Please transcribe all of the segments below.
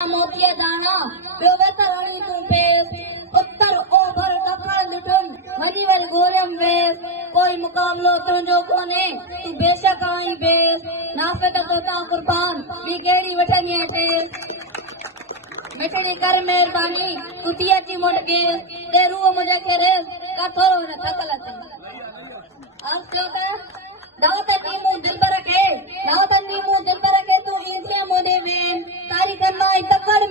मोतीअ दाना ॿियो वेतर हणी तूं पेस उत्तर ओभर ॾखण ॾिठुम वरी वरी ॻोल्हियम वेस कोई मुक़ाबिलो तुंहिंजो कोन्हे तूं बेशक आहीं बेस नाफ़े त तोतां क़ुर्बान ॿी कहिड़ी वठंदीअ टेस मिठड़ी कर महिरबानी तूं थी अची मुंड केस दे रूह मुंहिंजे रेस का थोरो हिन थकल दावत नीमू दिलबर के दावत नीमू दिलबर के तू ईंदिया मोदे में तारी करना है तकड़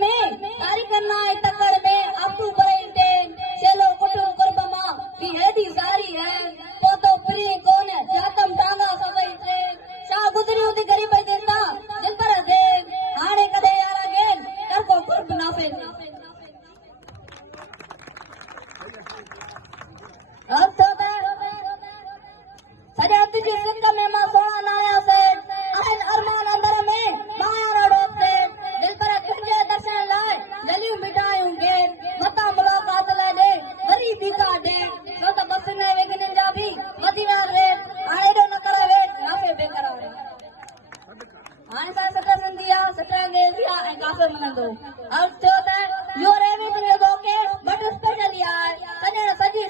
में अपू बरइते चलो कुटुम कुर्बमा की हेदी सारी है तो फ्री कौन है जातम टांगा सबई से शा गुजरी होती गरीब देता दिलबर दे हाणे कदे यार गेन कर को कुर्ब नाफे सजा तुझे सिंध में मां सोना नाया से अहन अरमान अंदर में माया रोते दिल पर तुझे दर्शन लाए गलियों मिटायूं गे मता मुलाकात ले दे वरी दिखा दे तो बस ने वेगन जा भी मदीना रे आए दो नकड़ा वे नाफे बेकरार हां सा सटा संदिया सटा गेलिया ए काफे मनंदो अब तो यो रे भी तुझे दो के बट स्पेशल यार सने सजी